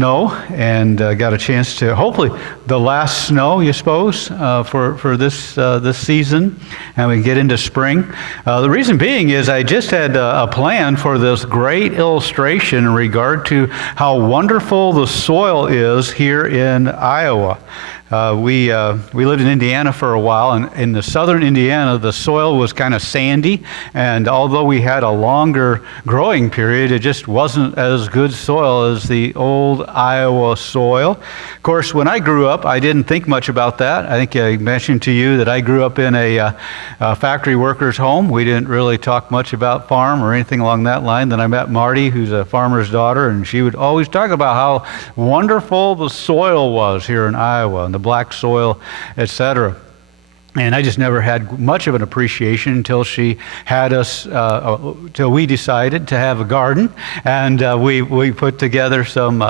snow and got a chance to, hopefully, the last snow, you suppose, for this season, and we get into spring. The reason being is I just had a plan for this great illustration in regard to how wonderful the soil is here in Iowa. We lived in Indiana for a while, and in the southern Indiana, the soil was kind of sandy, and although we had a longer growing period, it just wasn't as good soil as the old Iowa soil. Of course, when I grew up, I didn't think much about that. I think I mentioned to you that I grew up in a factory worker's home. We didn't really talk much about farm or anything along that line. Then I met Marty, who's a farmer's daughter, and she would always talk about how wonderful the soil was here in Iowa, and the black soil, etc. And I just never had much of an appreciation until she had us, till we decided to have a garden, and we put together some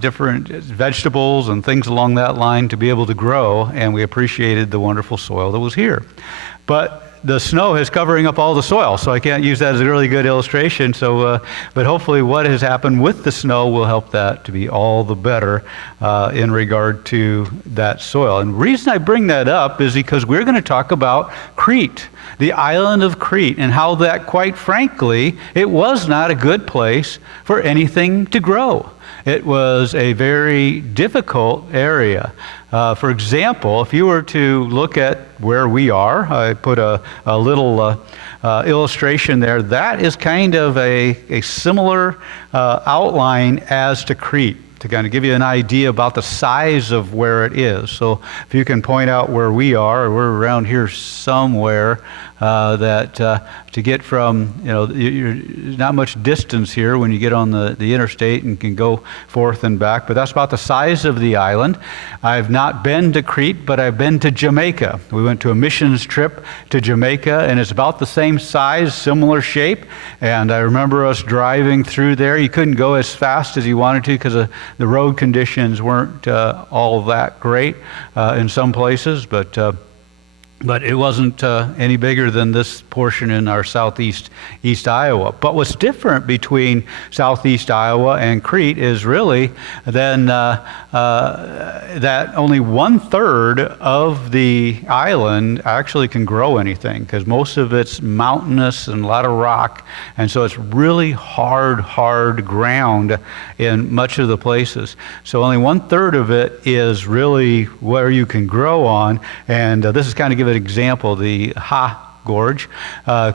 different vegetables and things along that line to be able to grow, and we appreciated the wonderful soil that was here. But the snow is covering up all the soil, so I can't use that as a really good illustration. So, but hopefully what has happened with the snow will help that to be all the better in regard to that soil. And the reason I bring that up is because we're going to talk about Crete, the island of Crete, and how that, quite frankly, it was not a good place for anything to grow. It was a very difficult area. For example, if you were to look at where we are, I put a little illustration there. That is kind of a similar outline as to Crete, to kind of give you an idea about the size of where it is. So if you can point out where we are, we're around here somewhere, to get from, there's not much distance here when you get on the interstate and can go forth and back, but that's about the size of the island. I've not been to Crete, but I've been to Jamaica. We went to a missions trip to Jamaica, and it's about the same size, similar shape, and I remember us driving through there. You couldn't go as fast as you wanted to because the road conditions weren't all that great in some places, but it wasn't any bigger than this portion in our East Iowa. But what's different between southeast Iowa and Crete is really then that only 1/3 of the island actually can grow anything, because most of it's mountainous and a lot of rock, and so it's really hard ground in much of the places. So only 1/3 of it is really where you can grow on, and this is kind of give an example, the Gorge.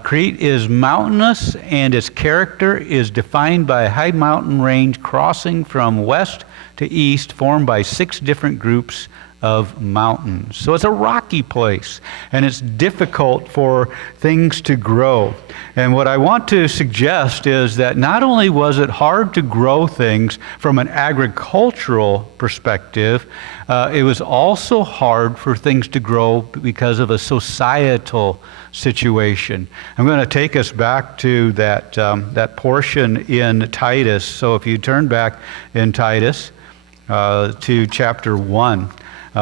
Crete is mountainous, and its character is defined by a high mountain range crossing from west to east, formed by 6 different groups of mountains. So it's a rocky place, and it's difficult for things to grow. And what I want to suggest is that not only was it hard to grow things from an agricultural perspective, it was also hard for things to grow because of a societal situation. I'm going to take us back to that portion in Titus. So if you turn back in Titus to chapter 1.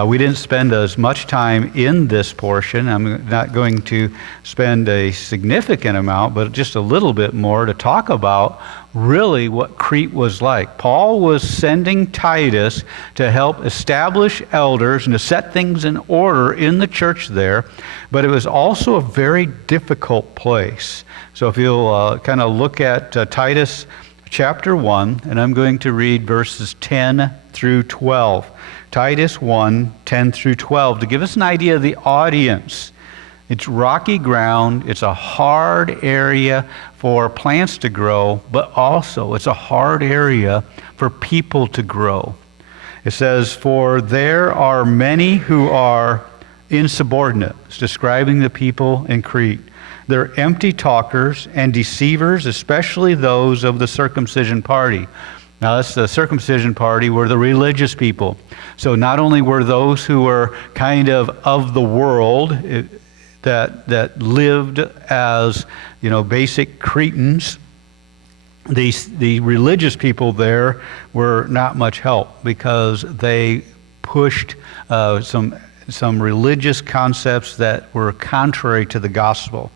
We didn't spend as much time in this portion. I'm not going to spend a significant amount, but just a little bit more to talk about really what Crete was like. Paul was sending Titus to help establish elders and to set things in order in the church there, but it was also a very difficult place. So if you'll kind of look at Titus chapter 1, and I'm going to read verses 10 through 12. Titus 1, 10 through 12, to give us an idea of the audience. It's rocky ground, it's a hard area for plants to grow, but also it's a hard area for people to grow. It says, "For there are many who are insubordinate," it's describing the people in Crete. "They're empty talkers and deceivers, especially those of the circumcision party." Now, that's the circumcision party were the religious people. So not only were those who were kind of the world that lived as, basic Cretans, the religious people there were not much help because they pushed some religious concepts that were contrary to the gospel.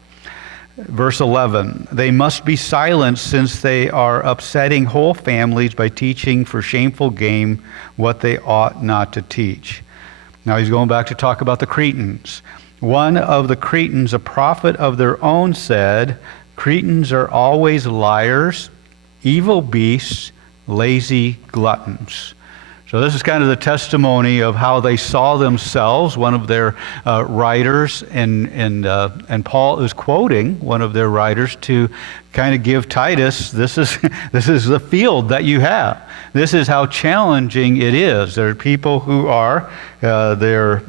Verse 11, they must be silenced since they are upsetting whole families by teaching for shameful gain what they ought not to teach. Now he's going back to talk about the Cretans. One of the Cretans, a prophet of their own, said, Cretans are always liars, evil beasts, lazy gluttons. So this is kind of the testimony of how they saw themselves. One of their writers, and Paul is quoting one of their writers to kind of give Titus, this is the field that you have. This is how challenging it is. There are people who are they're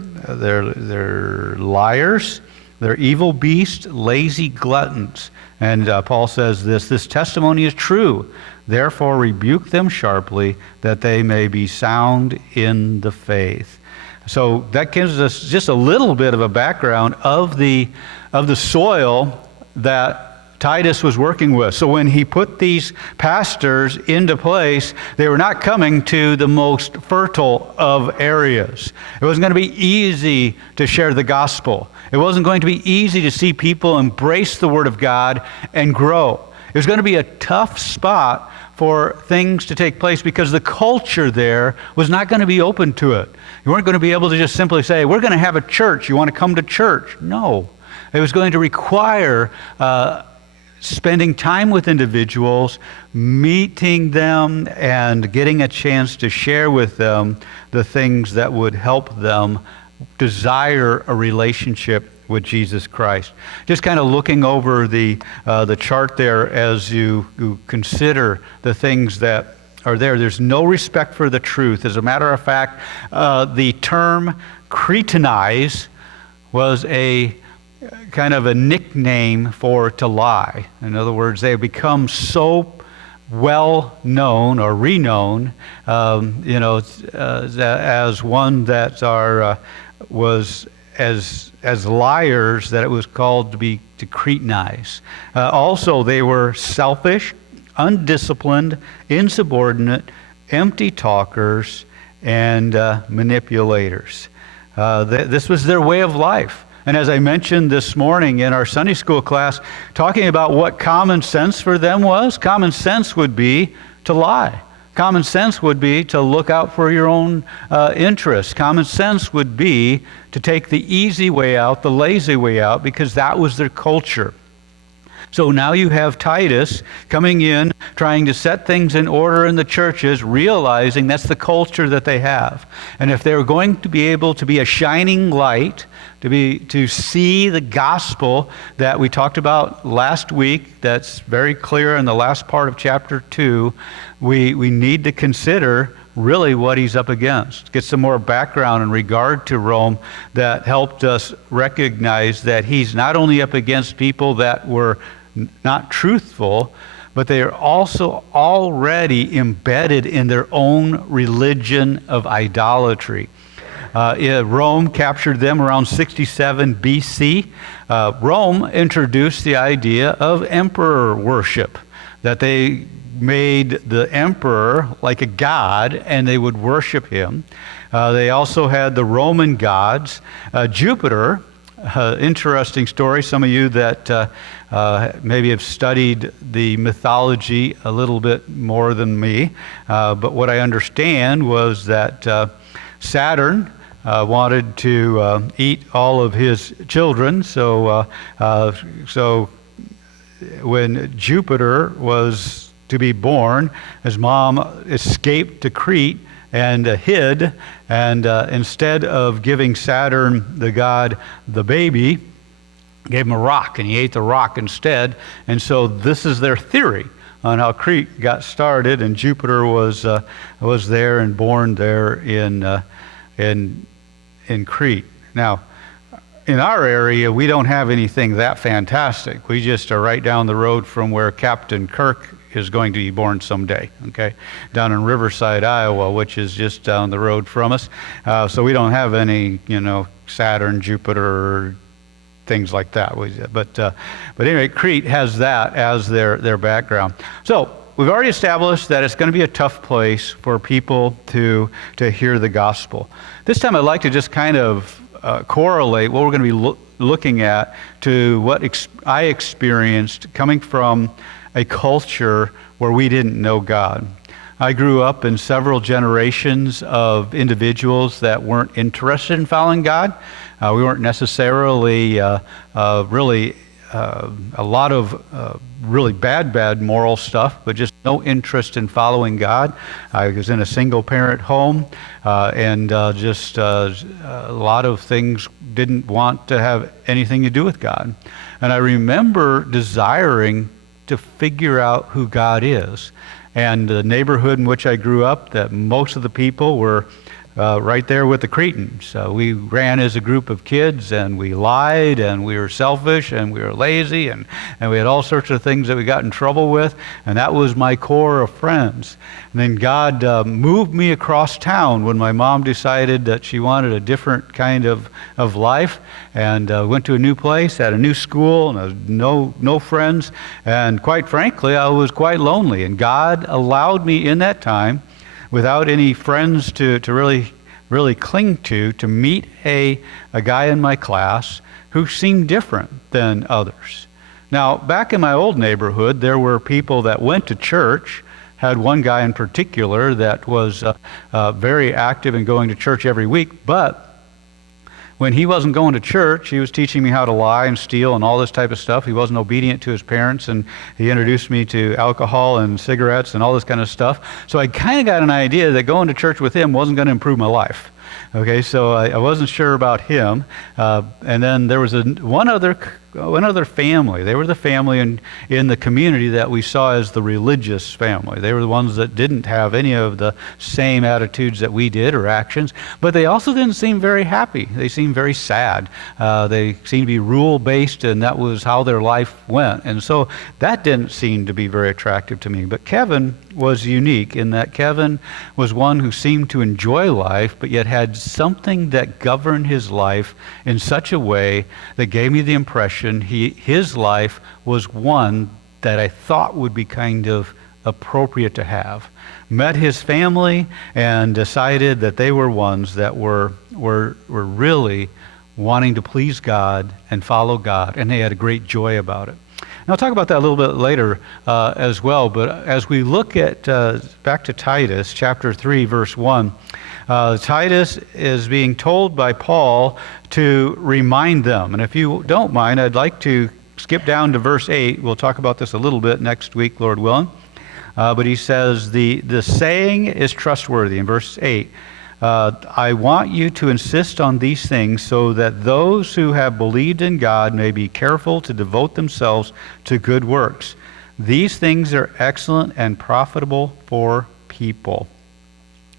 liars, they're evil beasts, lazy gluttons. And Paul says this testimony is true. Therefore rebuke them sharply, that they may be sound in the faith. So that gives us just a little bit of a background of the soil that Titus was working with. So when he put these pastors into place, they were not coming to the most fertile of areas. It wasn't going to be easy to share the gospel. It wasn't going to be easy to see people embrace the Word of God and grow. It was going to be a tough spot for things to take place because the culture there was not going to be open to it. You weren't going to be able to just simply say, we're going to have a church. You want to come to church? No. It was going to require spending time with individuals, meeting them, and getting a chance to share with them the things that would help them desire a relationship with Jesus Christ. Just kind of looking over the chart there as you consider the things that are there. There's no respect for the truth. As a matter of fact, the term Cretanize was a kind of a nickname for to lie. In other words, they have become so well known or renowned, as one that was as liars, that it was called to Cretanize. Also, they were selfish, undisciplined, insubordinate, empty talkers, and manipulators. This was their way of life. And as I mentioned this morning in our Sunday school class, talking about what common sense for them was, common sense would be to lie. Common sense would be to look out for your own interests. Common sense would be to take the easy way out, the lazy way out, because that was their culture. So now you have Titus coming in, trying to set things in order in the churches, realizing that's the culture that they have. And if they're going to be able to be a shining light, to see the gospel that we talked about last week, that's very clear in the last part of chapter 2, we need to consider really what he's up against. Get some more background in regard to Rome that helped us recognize that he's not only up against people that were not truthful, but they are also already embedded in their own religion of idolatry. Rome captured them around 67 BC. Rome introduced the idea of emperor worship, that they made the emperor like a god and they would worship him. They also had the Roman gods. Jupiter, interesting story. Some of you that maybe have studied the mythology a little bit more than me, but what I understand was that Saturn wanted to eat all of his children, so when Jupiter was to be born, his mom escaped to Crete and hid, and instead of giving Saturn, the god, the baby, gave him a rock, and he ate the rock instead. And so this is their theory on how Crete got started, and Jupiter was there and born there in Crete. Now, in our area, we don't have anything that fantastic. We just are right down the road from where Captain Kirk is going to be born someday, okay? Down in Riverside, Iowa, which is just down the road from us. So we don't have any, Saturn, Jupiter, things like that. But anyway, Crete has that as their background. So we've already established that it's going to be a tough place for people to hear the gospel. This time I'd like to just kind of correlate what we're going to be looking at to what I experienced coming from a culture where we didn't know God. I grew up in several generations of individuals that weren't interested in following God. We weren't necessarily really a lot of really bad moral stuff, but just no interest in following God. I was in a single-parent home, and just a lot of things didn't want to have anything to do with God. And I remember desiring to figure out who God is. And the neighborhood in which I grew up, that most of the people were right there with the Cretans. We ran as a group of kids, and we lied, and we were selfish, and we were lazy, and we had all sorts of things that we got in trouble with, and that was my core of friends. And then God moved me across town when my mom decided that she wanted a different kind of life, and went to a new place, had a new school, and no friends, and quite frankly, I was quite lonely. And God allowed me in that time, without any friends to really cling to meet a guy in my class who seemed different than others. Now, back in my old neighborhood, there were people that went to church. Had one guy in particular that was very active in going to church every week, but when he wasn't going to church, he was teaching me how to lie and steal and all this type of stuff. He wasn't obedient to his parents, and he introduced me to alcohol and cigarettes and all this kind of stuff. So I kind of got an idea that going to church with him wasn't going to improve my life. Okay, so I wasn't sure about him. And then there was one other family. They were the family in the community that we saw as the religious family. They were the ones that didn't have any of the same attitudes that we did or actions, but they also didn't seem very happy. They seemed very sad. They seemed to be rule-based, and that was how their life went. And so that didn't seem to be very attractive to me. But Kevin was unique in that Kevin was one who seemed to enjoy life, but yet had something that governed his life in such a way that gave me the impression his life was one that I thought would be kind of appropriate to have. Met his family and decided that they were ones that were really wanting to please God and follow God, and they had a great joy about it. And I'll talk about that a little bit later as well, but as we look at back to Titus chapter 3 verse 1, Titus is being told by Paul to remind them. And if you don't mind, I'd like to skip down to verse 8. We'll talk about this a little bit next week, Lord willing. But he says, the saying is trustworthy in verse 8. I want you to insist on these things so that those who have believed in God may be careful to devote themselves to good works. These things are excellent and profitable for people.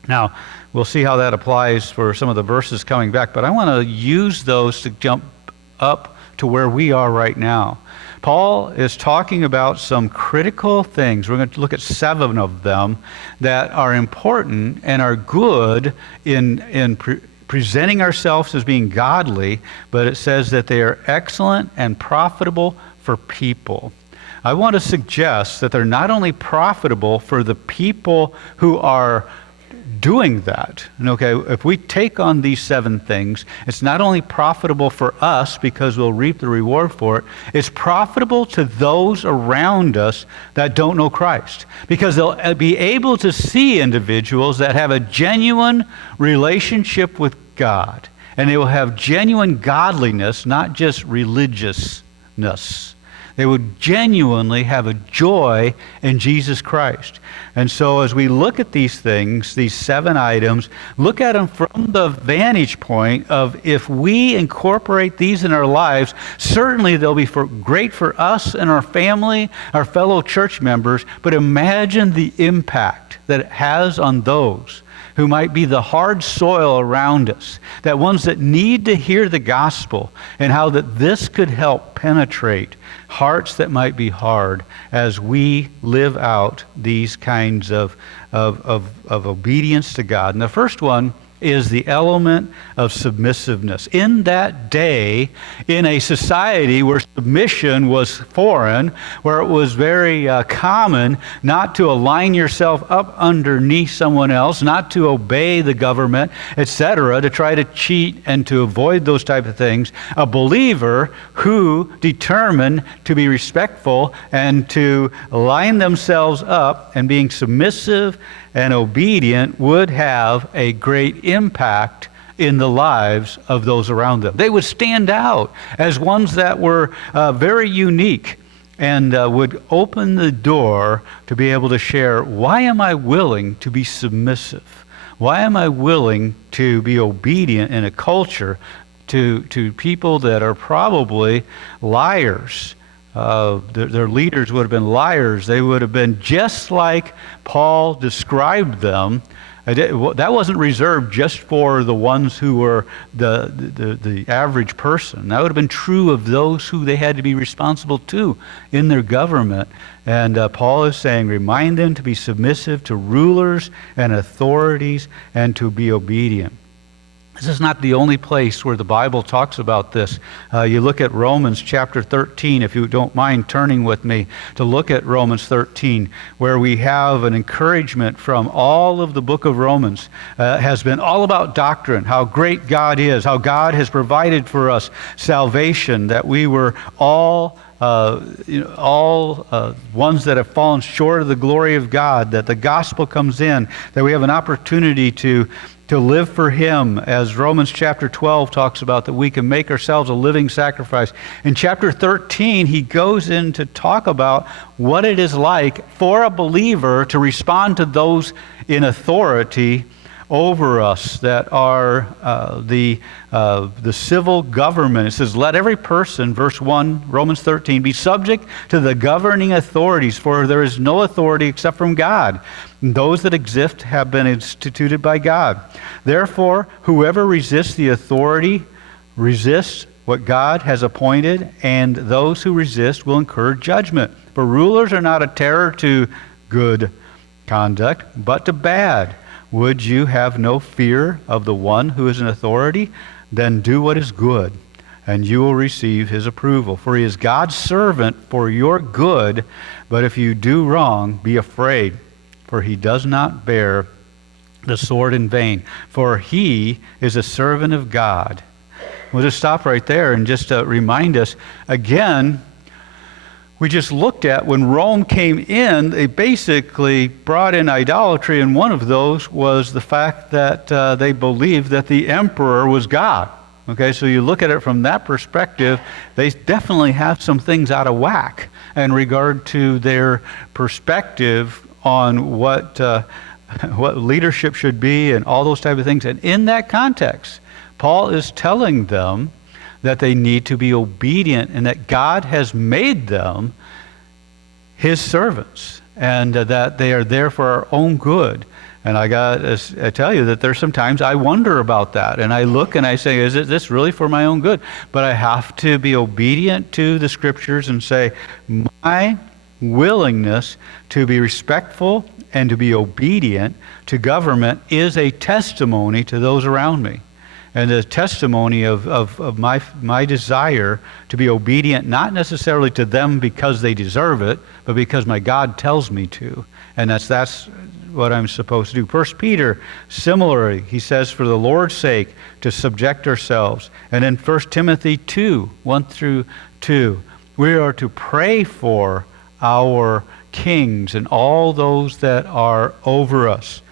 Now, we'll see how that applies for some of the verses coming back, but I want to use those to jump up to where we are right now. Paul is talking about some critical things. We're going to look at 7 of them that are important and are good in presenting ourselves as being godly, but it says that they are excellent and profitable for people. I want to suggest that they're not only profitable for the people who are doing that. And okay, if we take on these 7 things, it's not only profitable for us because we'll reap the reward for it, it's profitable to those around us that don't know Christ, because they'll be able to see individuals that have a genuine relationship with God, and they will have genuine godliness, not just religiousness. They would genuinely have a joy in Jesus Christ. And so as we look at these things, these 7 items, look at them from the vantage point of if we incorporate these in our lives, certainly they'll be great for us and our family, our fellow church members, but imagine the impact that it has on those who might be the hard soil around us, that ones that need to hear the gospel, and how that this could help penetrate hearts that might be hard as we live out these kinds of obedience to God. And the first one is the element of submissiveness. In that day, in a society where submission was foreign, where it was very common not to align yourself up underneath someone else, not to obey the government, etc., to try to cheat and to avoid those type of things, a believer who determined to be respectful and to line themselves up and being submissive and obedient would have a great impact in the lives of those around them. They would stand out as ones that were very unique and would open the door to be able to share, why am I willing to be submissive? Why am I willing to be obedient in a culture to people that are probably liars? Their leaders would have been liars. They would have been just like Paul described them. That wasn't reserved just for the ones who were the average person. That would have been true of those who they had to be responsible to in their government. And Paul is saying, remind them to be submissive to rulers and authorities and to be obedient. This is not the only place where the Bible talks about this. You look at Romans chapter 13, if you don't mind turning with me to look at Romans 13, where we have an encouragement from all of the book of Romans. Has been all about doctrine, how great God is, how God has provided for us salvation, that we were all ones that have fallen short of the glory of God, that the gospel comes in, that we have an opportunity to live for Him, as Romans chapter 12 talks about, that we can make ourselves a living sacrifice. In chapter 13, he goes in to talk about what it is like for a believer to respond to those in authority over us that are the civil government. It says, let every person, verse 1, Romans 13, be subject to the governing authorities, for there is no authority except from God. And those that exist have been instituted by God. Therefore, whoever resists the authority resists what God has appointed, and those who resist will incur judgment. For rulers are not a terror to good conduct, but to bad. Would you have no fear of the one who is in authority? Then do what is good, and you will receive his approval. For he is God's servant for your good, but if you do wrong, be afraid, for he does not bear the sword in vain, for he is a servant of God. We'll just stop right there and just remind us again. We just looked at when Rome came in, they basically brought in idolatry, and one of those was the fact that they believed that the emperor was God. Okay, so you look at it from that perspective, they definitely have some things out of whack in regard to their perspective on what leadership should be and all those type of things. And in that context, Paul is telling them that they need to be obedient and that God has made them His servants and that they are there for our own good. And I tell you that there's sometimes I wonder about that, and I look and I say, is this really for my own good? But I have to be obedient to the Scriptures and say, my willingness to be respectful and to be obedient to government is a testimony to those around me. And a testimony of my desire to be obedient, not necessarily to them because they deserve it, but because my God tells me to. And that's what I'm supposed to do. 1 Peter, similarly, he says, for the Lord's sake, to subject ourselves. And in 1 Timothy 2, 1 through 2, we are to pray for our kings and all those that are over us.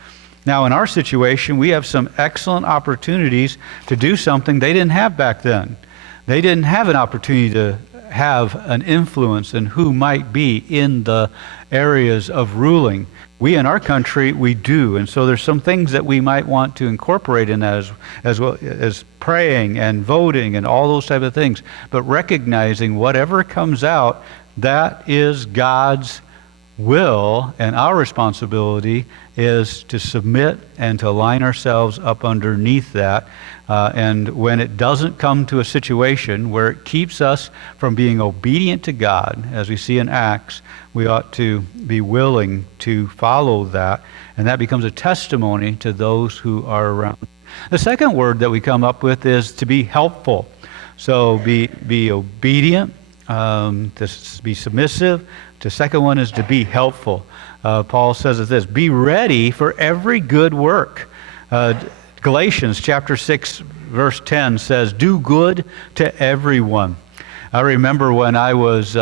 Now, in our situation, we have some excellent opportunities to do something they didn't have back then. They didn't have an opportunity to have an influence in who might be in the areas of ruling. We in our country, we do. And so there's some things that we might want to incorporate in that as well as praying and voting and all those type of things. But recognizing whatever comes out, that is God's will, and our responsibility is to submit and to line ourselves up underneath that. And when it doesn't come to a situation where it keeps us from being obedient to God, as we see in Acts, we ought to be willing to follow that, and that becomes a testimony to those who are around. The second word that we come up with is to be helpful. So be obedient, to be submissive. The second one is to be helpful. Paul says this, be ready for every good work. Galatians chapter 6, verse 10 says, do good to everyone. I remember when I was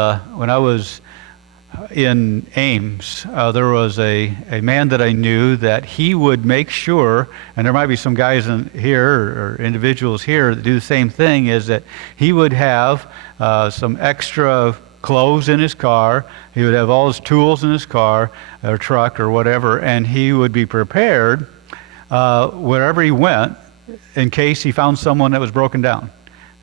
in Ames, there was a man that I knew that he would make sure, and there might be some guys in here or individuals here that do the same thing, is that he would have some extra clothes in his car. He would have all his tools in his car or truck or whatever, and he would be prepared wherever he went in case he found someone that was broken down.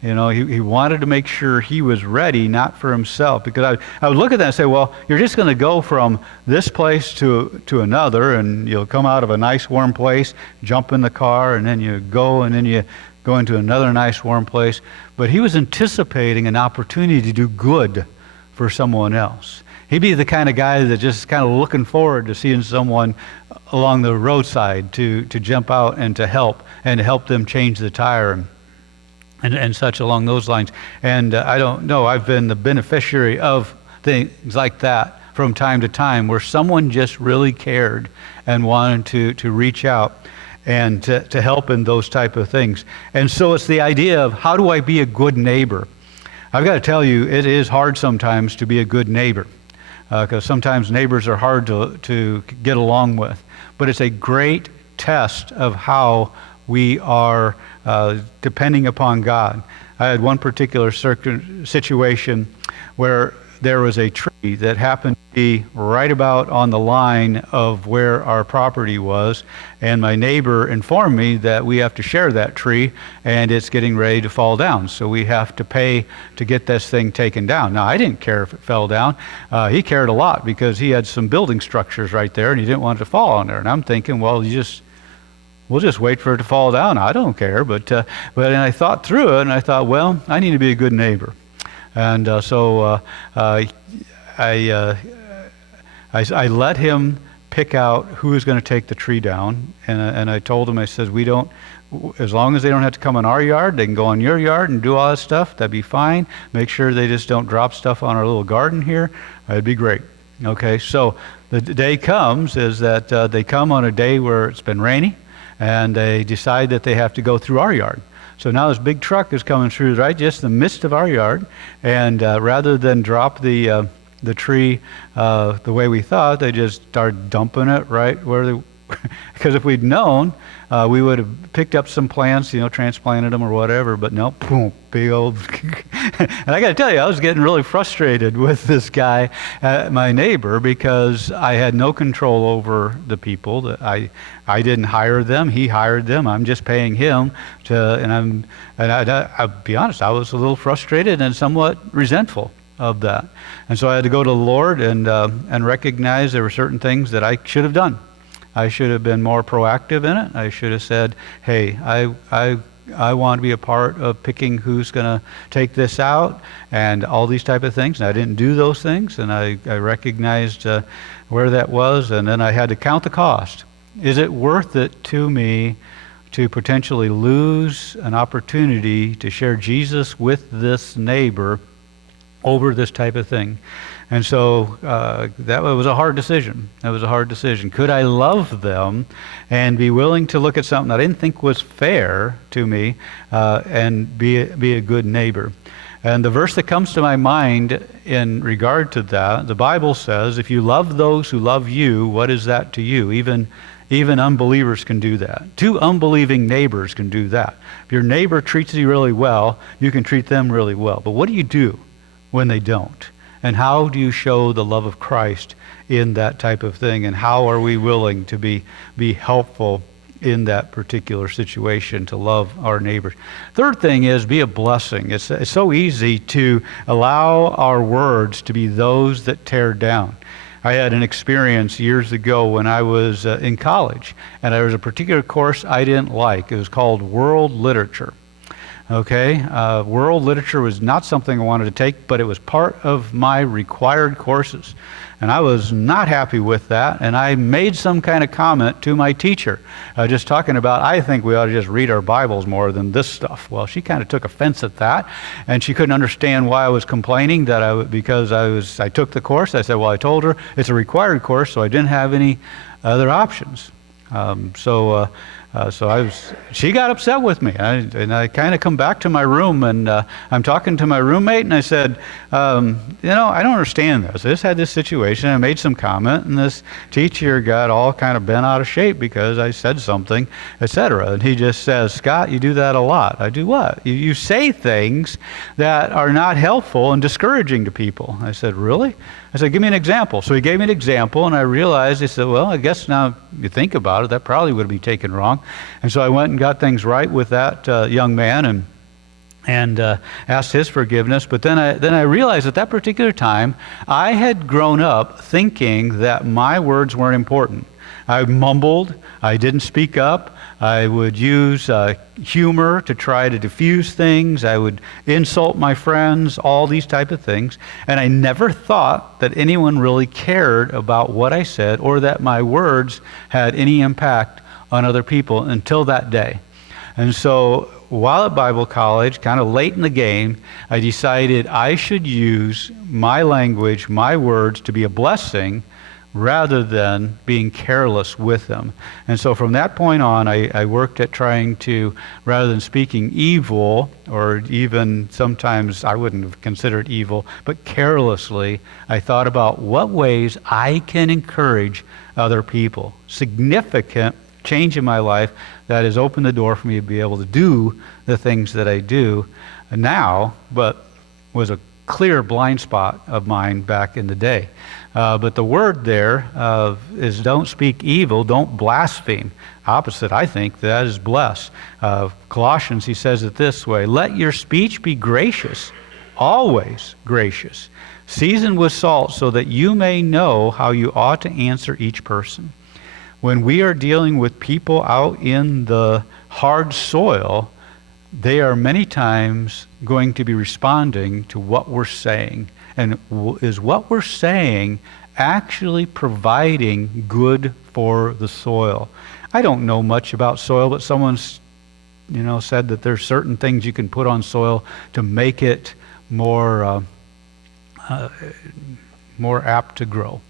You know, he wanted to make sure he was ready, not for himself. Because I would look at that and say, well, you're just going to go from this place to another, and you'll come out of a nice warm place, jump in the car, and then you go into another nice warm place. But he was anticipating an opportunity to do good for someone else. He'd be the kind of guy that just kind of looking forward to seeing someone along the roadside to jump out and to help them change the tire and such along those lines. And I don't know, I've been the beneficiary of things like that from time to time, where someone just really cared and wanted to reach out and to help in those type of things. And so it's the idea of, how do I be a good neighbor? I've got to tell you, it is hard sometimes to be a good neighbor, because sometimes neighbors are hard to get along with. But it's a great test of how we are depending upon God. I had one particular situation where there was a tree that happened to be right about on the line of where our property was, and my neighbor informed me that we have to share that tree, and it's getting ready to fall down, so we have to pay to get this thing taken down. Now, I didn't care if it fell down. He cared a lot, because he had some building structures right there, and he didn't want it to fall on there. And I'm thinking, well, we'll just wait for it to fall down. I don't care. But I thought through it, and I thought, well, I need to be a good neighbor. And so I let him pick out who was going to take the tree down. And I told him, I said, as long as they don't have to come in our yard, they can go in your yard and do all that stuff. That'd be fine. Make sure they just don't drop stuff on our little garden here. That'd be great. Okay, so the day comes is that they come on a day where it's been rainy, and they decide that they have to go through our yard. So now this big truck is coming through right just in the midst of our yard, and rather than drop the tree the way we thought, they just started dumping it right where they, because if we'd known, we would have picked up some plants, transplanted them or whatever, but no, boom, big old. And I got to tell you, I was getting really frustrated with this guy, my neighbor, because I had no control over the people. That I didn't hire them; he hired them. I'm just paying him I'll be honest, I was a little frustrated and somewhat resentful of that. And so I had to go to the Lord and recognize there were certain things that I should have done. I should have been more proactive in it. I should have said, hey, I want to be a part of picking who's going to take this out and all these type of things. And I didn't do those things, and I recognized where that was, and then I had to count the cost. Is it worth it to me to potentially lose an opportunity to share Jesus with this neighbor over this type of thing? And so that was a hard decision. That was a hard decision. Could I love them and be willing to look at something I didn't think was fair to me and be a good neighbor? And the verse that comes to my mind in regard to that, the Bible says, if you love those who love you, what is that to you? Even unbelievers can do that. Two unbelieving neighbors can do that. If your neighbor treats you really well, you can treat them really well. But what do you do when they don't? And how do you show the love of Christ in that type of thing? And how are we willing to be helpful in that particular situation, to love our neighbors? Third thing is, be a blessing. It's so easy to allow our words to be those that tear down. I had an experience years ago when I was in college, and there was a particular course I didn't like. It was called World Literature. Okay, world literature was not something I wanted to take, but it was part of my required courses. And I was not happy with that, and I made some kind of comment to my teacher, just talking about, I think we ought to just read our Bibles more than this stuff. Well, she kind of took offense at that, and she couldn't understand why I was complaining because I took the course. I said, well, I told her it's a required course, so I didn't have any other options. She got upset with me, and I kind of come back to my room, and I'm talking to my roommate, and I said, I don't understand this. I just had this situation. I made some comment, and this teacher got all kind of bent out of shape because I said something, etc. And he just says, Scott, you do that a lot. I do what? You say things that are not helpful and discouraging to people. I said, really? I said, give me an example. So he gave me an example, and I realized, he said, well, I guess now you think about it, that probably would be taken wrong. And so I went and got things right with that young man and asked his forgiveness. But then I realized at that particular time, I had grown up thinking that my words weren't important. I mumbled. I didn't speak up. I would use humor to try to diffuse things. I would insult my friends, all these type of things. And I never thought that anyone really cared about what I said or that my words had any impact on other people until that day. And so while at Bible college, kind of late in the game, I decided I should use my language, my words, to be a blessing rather than being careless with them. And so from that point on, I worked at trying to, rather than speaking evil, or even sometimes I wouldn't have considered evil, but carelessly, I thought about what ways I can encourage other people. Significant change in my life that has opened the door for me to be able to do the things that I do now, but was a clear blind spot of mine back in the day. But the word there is don't speak evil, don't blaspheme. Opposite, I think, that is bless. Colossians, he says it this way, let your speech be gracious, always gracious, seasoned with salt, so that you may know how you ought to answer each person. When we are dealing with people out in the hard soil, they are many times going to be responding to what we're saying. And is what we're saying actually providing good for the soil? I don't know much about soil, but someone's said that there's certain things you can put on soil to make it more apt to grow.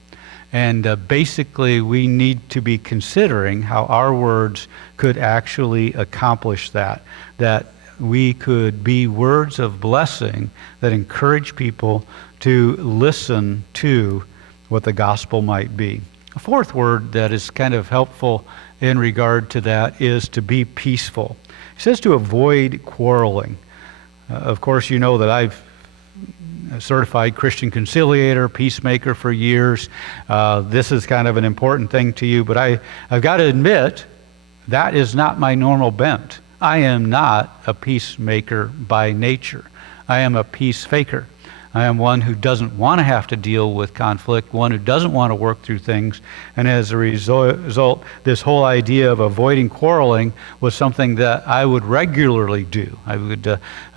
And basically, we need to be considering how our words could actually accomplish that we could be words of blessing that encourage people to listen to what the gospel might be. A fourth word that is kind of helpful in regard to that is to be peaceful. It says to avoid quarreling. Of course, you know that I've certified Christian conciliator, peacemaker for years. This is kind of an important thing to you, but I've got to admit that is not my normal bent. I am not a peacemaker by nature. I am a peace faker. I am one who doesn't want to have to deal with conflict, one who doesn't want to work through things. And as a result, this whole idea of avoiding quarreling was something that I would regularly do.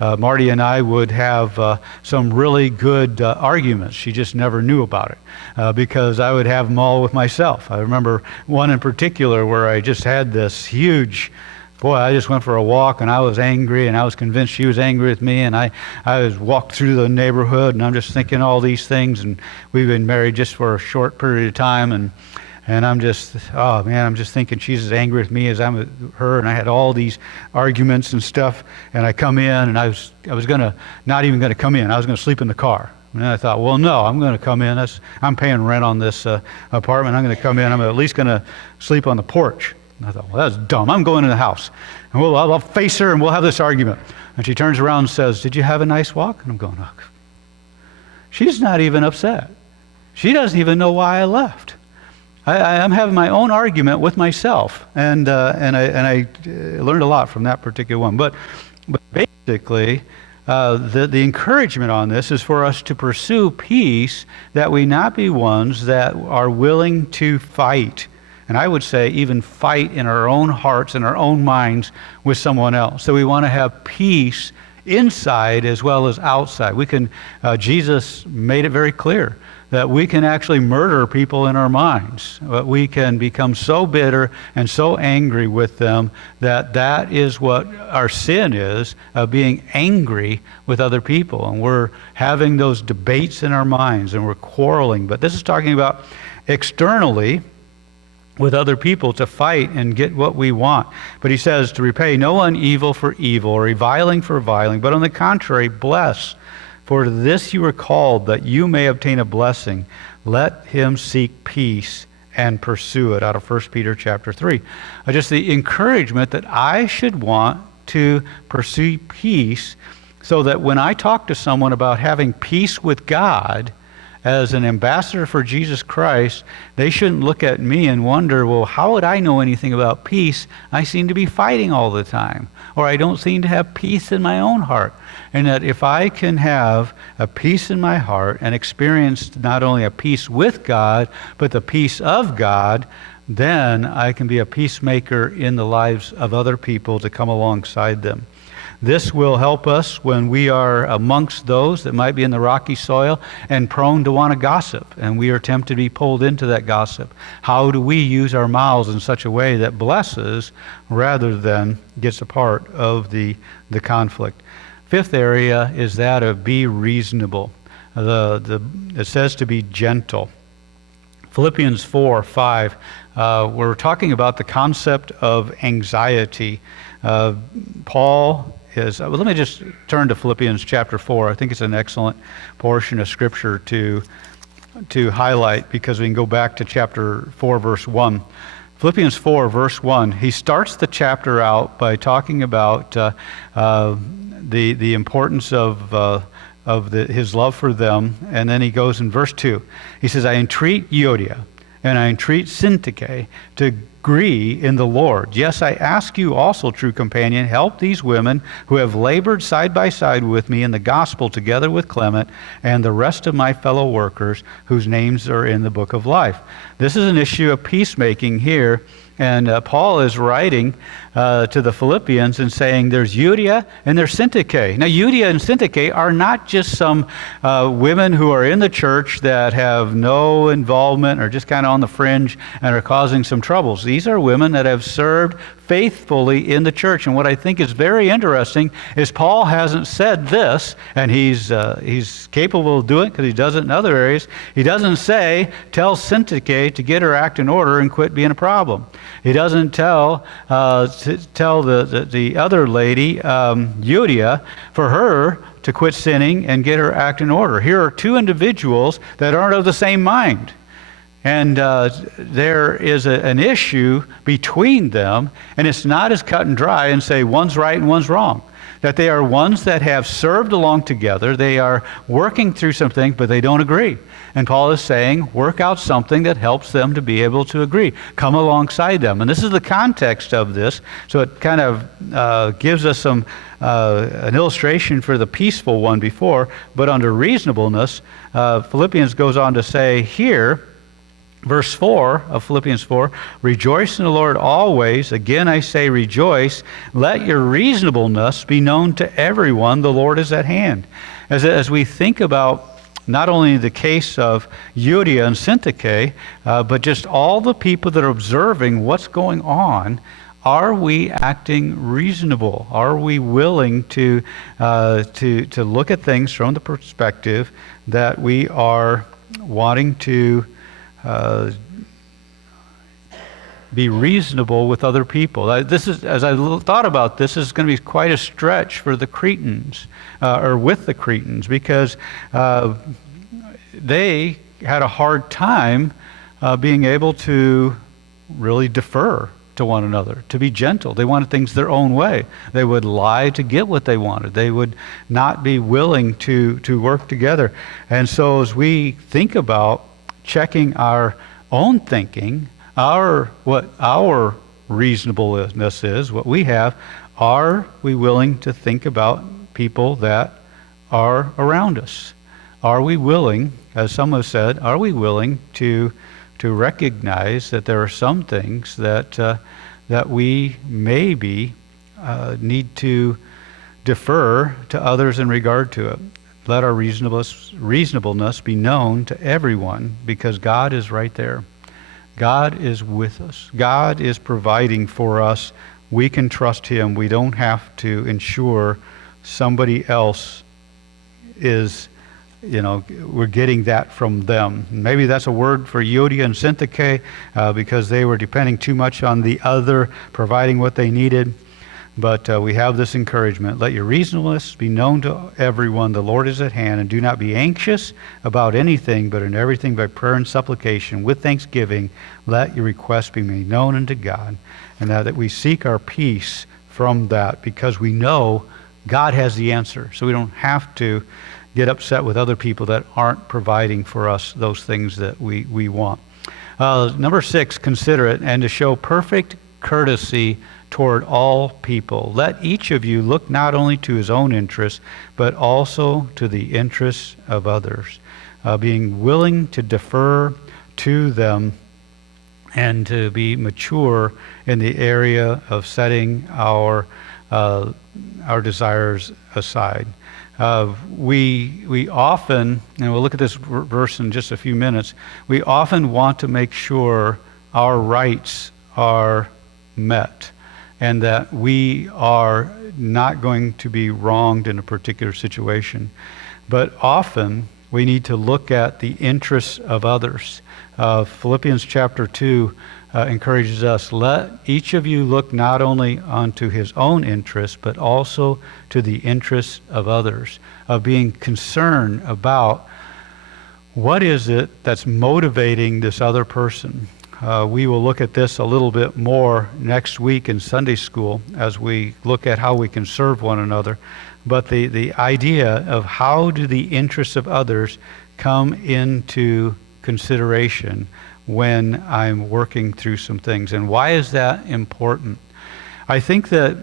Marty and I would have some really good arguments. She just never knew about it because I would have them all with myself. I remember one in particular where I just had this huge... Boy, I just went for a walk, and I was angry, and I was convinced she was angry with me, and I was walked through the neighborhood, and I'm just thinking all these things, and we've been married just for a short period of time, and I'm just, oh man, I'm just thinking she's as angry with me as I'm with her, and I had all these arguments and stuff, and I come in, and I was not even going to come in. I was going to sleep in the car. And then I thought, well, no, I'm going to come in. I'm paying rent on this apartment. I'm going to come in. I'm at least going to sleep on the porch. And I thought, well, that's dumb. I'm going in the house. And I'll face her and we'll have this argument. And she turns around and says, did you have a nice walk? And I'm going, oh. She's not even upset. She doesn't even know why I left. I'm having my own argument with myself. And I learned a lot from that particular one. But basically, the encouragement on this is for us to pursue peace, that we not be ones that are willing to fight. And I would say even fight in our own hearts and our own minds with someone else. So we want to have peace inside as well as outside. Jesus made it very clear that we can actually murder people in our minds. We can become so bitter and so angry with them that is what our sin is, being angry with other people. And we're having those debates in our minds and we're quarreling. But this is talking about externally with other people to fight and get what we want. But he says to repay no one evil for evil or reviling for reviling, but on the contrary, bless. For to this you were called, that you may obtain a blessing. Let him seek peace and pursue it, out of 1 Peter chapter 3. Just the encouragement that I should want to pursue peace, so that when I talk to someone about having peace with God, as an ambassador for Jesus Christ, they shouldn't look at me and wonder, well, how would I know anything about peace? I seem to be fighting all the time, or I don't seem to have peace in my own heart. And that if I can have a peace in my heart and experience not only a peace with God, but the peace of God, then I can be a peacemaker in the lives of other people to come alongside them. This will help us when we are amongst those that might be in the rocky soil and prone to want to gossip, and we are tempted to be pulled into that gossip. How do we use our mouths in such a way that blesses rather than gets a part of the conflict? Fifth area is that of be reasonable. It says to be gentle. Philippians 4:5, we're talking about the concept of anxiety. Paul is, let me just turn to Philippians chapter 4. I think it's an excellent portion of Scripture to highlight, because we can go back to chapter 4, verse 1. Philippians 4, verse 1, he starts the chapter out by talking about the importance of his love for them, and then he goes in verse 2. He says, I entreat Euodia and I entreat Syntyche to agree in the Lord. Yes, I ask you also, true companion, help these women who have labored side by side with me in the gospel, together with Clement and the rest of my fellow workers whose names are in the book of life. This is an issue of peacemaking here, and Paul is writing to the Philippians and saying there's Euodia and there's Syntyche. Now, Euodia and Syntyche are not just some women who are in the church that have no involvement or just kind of on the fringe and are causing some troubles. These are women that have served faithfully in the church. And what I think is very interesting is Paul hasn't said this, and he's capable of doing it because he does it in other areas. He doesn't say, tell Syntyche to get her act in order and quit being a problem. He doesn't tell the other lady, Euodia, for her to quit sinning and get her act in order. Here are two individuals that aren't of the same mind. And there is an issue between them, and it's not as cut and dry and say one's right and one's wrong. That they are ones that have served along together. They are working through something, but they don't agree. And Paul is saying, work out something that helps them to be able to agree. Come alongside them. And this is the context of this. So it kind of gives us an illustration for the peaceful one before. But under reasonableness, Philippians goes on to say here, verse 4 of Philippians 4, rejoice in the Lord always. Again I say rejoice. Let your reasonableness be known to everyone. The Lord is at hand. As we think about not only the case of Euodia and Syntyche, but just all the people that are observing what's going on, are we acting reasonable? Are we willing to look at things from the perspective that we are wanting to be reasonable with other people? This is, as I thought about this, is going to be quite a stretch for the Cretans, or with the Cretans, because they had a hard time being able to really defer to one another, to be gentle. They wanted things their own way. They would lie to get what they wanted. They would not be willing to work together. And so as we think about checking our own thinking, what our reasonableness is, what we have, are we willing to think about people that are around us? Are we willing, as some have said, are we willing to recognize that there are some things that we maybe need to defer to others in regard to it? let our reasonableness be known to everyone, because God is right there. God is with us. God is providing for us. We can trust Him. We don't have to ensure somebody else is, we're getting that from them. Maybe that's a word for Euodia and Syntyche, because they were depending too much on the other providing what they needed. But we have this encouragement. Let your reasonableness be known to everyone. The Lord is at hand. And do not be anxious about anything, but in everything by prayer and supplication, with thanksgiving, let your requests be made known unto God. And that we seek our peace from that, because we know God has the answer. So we don't have to get upset with other people that aren't providing for us those things that we want. Number 6, consider it, and to show perfect courtesy toward all people. Let each of you look not only to his own interests, but also to the interests of others, being willing to defer to them and to be mature in the area of setting our desires aside. We often, and we'll look at this verse in just a few minutes, we often want to make sure our rights are met, and that we are not going to be wronged in a particular situation. But often we need to look at the interests of others. Philippians chapter 2 encourages us, let each of you look not only unto his own interests, but also to the interests of others, of being concerned about what is it that's motivating this other person. We will look at this a little bit more next week in Sunday school as we look at how we can serve one another. But the idea of how do the interests of others come into consideration when I'm working through some things. And why is that important? I think that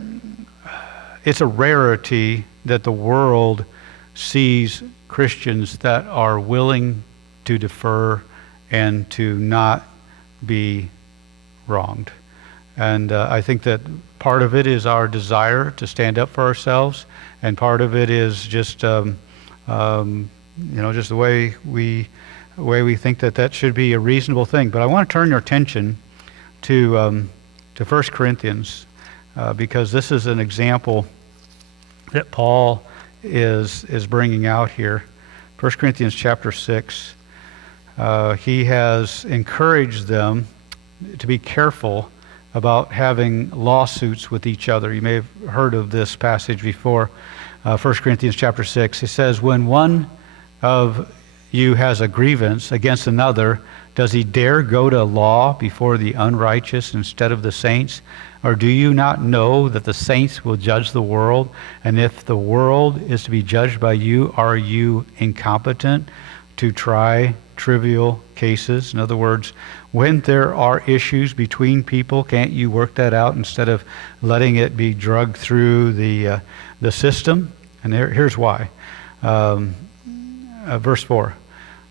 it's a rarity that the world sees Christians that are willing to defer and to not be wronged. And I think that part of it is our desire to stand up for ourselves, and part of it is just just the way we think that should be a reasonable thing. But I want to turn your attention to 1 Corinthians, because this is an example that Paul is bringing out here. 1 Corinthians chapter 6. He has encouraged them to be careful about having lawsuits with each other. You may have heard of this passage before. 1 Corinthians chapter 6. He says, when one of you has a grievance against another, does he dare go to law before the unrighteous instead of the saints? Or do you not know that the saints will judge the world? And if the world is to be judged by you, are you incompetent to try trivial cases? In other words, when there are issues between people, can't you work that out instead of letting it be drugged through the system? And here's why. Verse 4.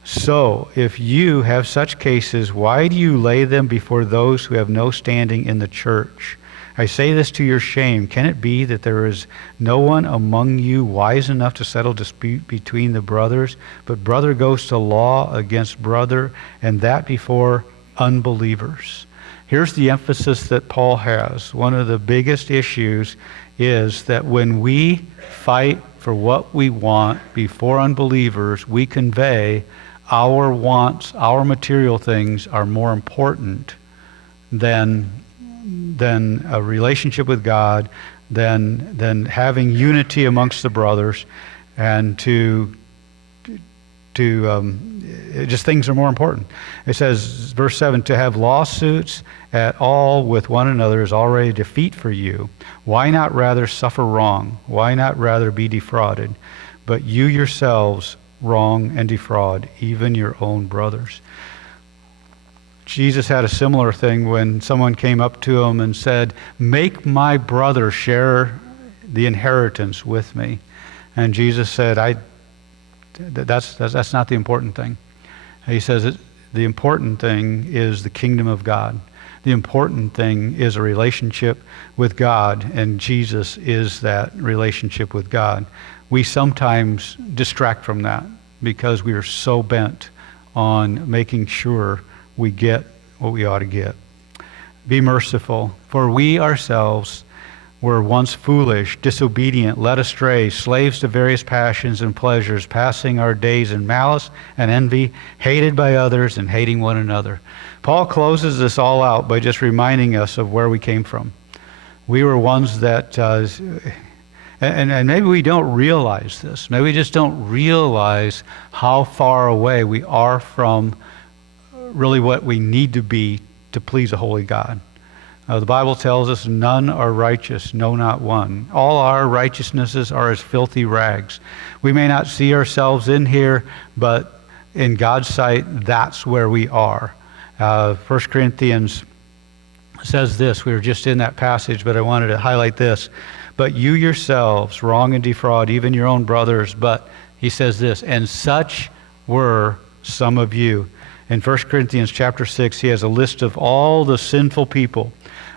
So, if you have such cases, why do you lay them before those who have no standing in the church? I say this to your shame. Can it be that there is no one among you wise enough to settle dispute between the brothers, but brother goes to law against brother, and that before unbelievers? Here's the emphasis that Paul has. One of the biggest issues is that when we fight for what we want before unbelievers, we convey our wants, our material things are more important than a relationship with God, than having unity amongst the brothers, and just things are more important. It says, verse 7, to have lawsuits at all with one another is already defeat for you. Why not rather suffer wrong? Why not rather be defrauded? But you yourselves wrong and defraud even your own brothers. Jesus had a similar thing when someone came up to him and said, make my brother share the inheritance with me. And Jesus said, that's not the important thing. He says the important thing is the kingdom of God. The important thing is a relationship with God, and Jesus is that relationship with God. we sometimes distract from that because we are so bent on making sure we get what we ought to get. Be merciful, for we ourselves were once foolish, disobedient, led astray, slaves to various passions and pleasures, passing our days in malice and envy, hated by others and hating one another. Paul closes this all out by just reminding us of where we came from. We were ones that, and maybe we don't realize this. Maybe we just don't realize how far away we are from really what we need to be to please a holy God. The Bible tells us none are righteous, no, not one. All our righteousnesses are as filthy rags. We may not see ourselves in here, but in God's sight, that's where we are. 1 Corinthians says this. We were just in that passage, but I wanted to highlight this. But you yourselves wrong and defraud even your own brothers. But he says this, and such were some of you. In 1 Corinthians chapter 6, he has a list of all the sinful people,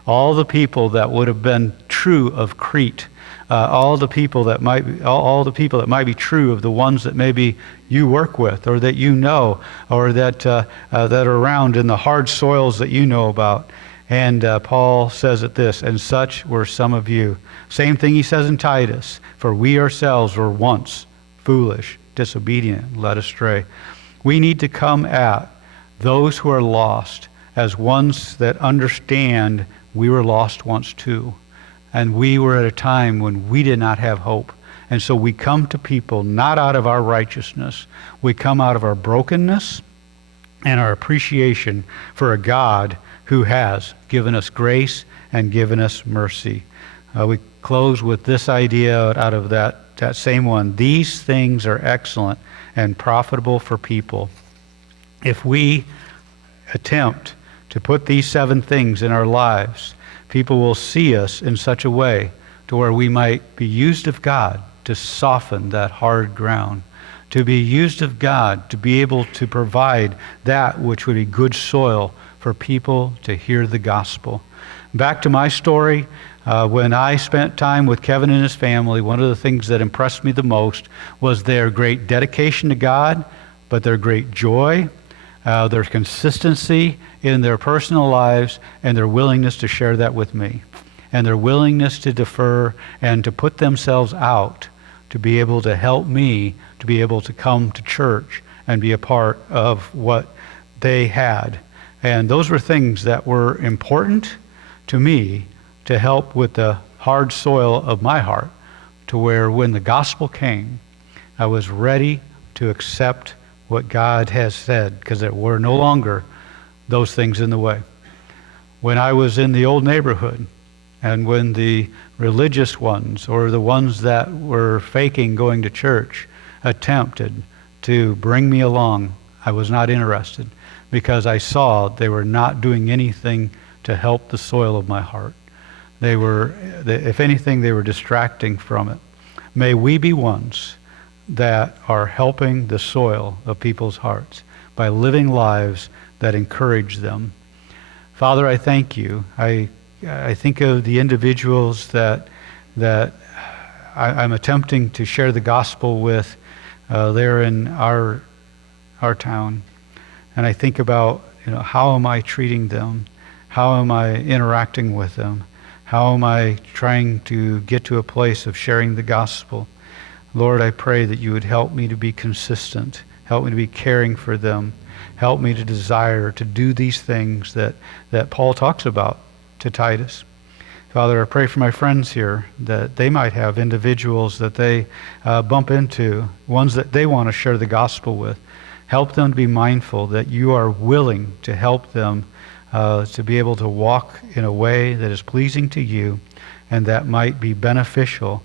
all the people that would have been true of Crete, all the people that might be true of the ones that maybe you work with or that you know or that are around in the hard soils that you know about. And Paul says it this, and such were some of you. Same thing he says in Titus, for we ourselves were once foolish, disobedient, led astray. We need to come at those who are lost as ones that understand we were lost once too. And we were at a time when we did not have hope. And so we come to people not out of our righteousness. We come out of our brokenness and our appreciation for a God who has given us grace and given us mercy. We close with this idea out of that same one. These things are excellent and profitable for people. If we attempt to put these 7 things in our lives, people will see us in such a way to where we might be used of God to soften that hard ground, to be used of God to be able to provide that which would be good soil for people to hear the gospel. Back to my story, when I spent time with Kevin and his family, one of the things that impressed me the most was their great dedication to God, but their great joy, their consistency in their personal lives, and their willingness to share that with me, and their willingness to defer and to put themselves out to be able to help me to be able to come to church and be a part of what they had. And those were things that were important to me to help with the hard soil of my heart, to where when the gospel came, I was ready to accept what God has said, because there were no longer those things in the way. When I was in the old neighborhood, and when the religious ones or the ones that were faking going to church attempted to bring me along, I was not interested, because I saw they were not doing anything to help the soil of my heart. If anything, they were distracting from it. May we be ones that are helping the soil of people's hearts by living lives that encourage them. Father, I thank you. I think of the individuals that I'm attempting to share the gospel with there in our town. And I think about, how am I treating them? How am I interacting with them? How am I trying to get to a place of sharing the gospel? Lord, I pray that you would help me to be consistent, help me to be caring for them, help me to desire to do these things that Paul talks about to Titus. Father, I pray for my friends here that they might have individuals that they bump into, ones that they want to share the gospel with. Help them to be mindful that you are willing to help them to be able to walk in a way that is pleasing to you and that might be beneficial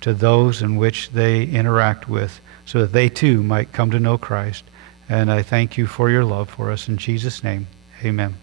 to those in which they interact with, so that they too might come to know Christ. And I thank you for your love for us. In Jesus' name, amen.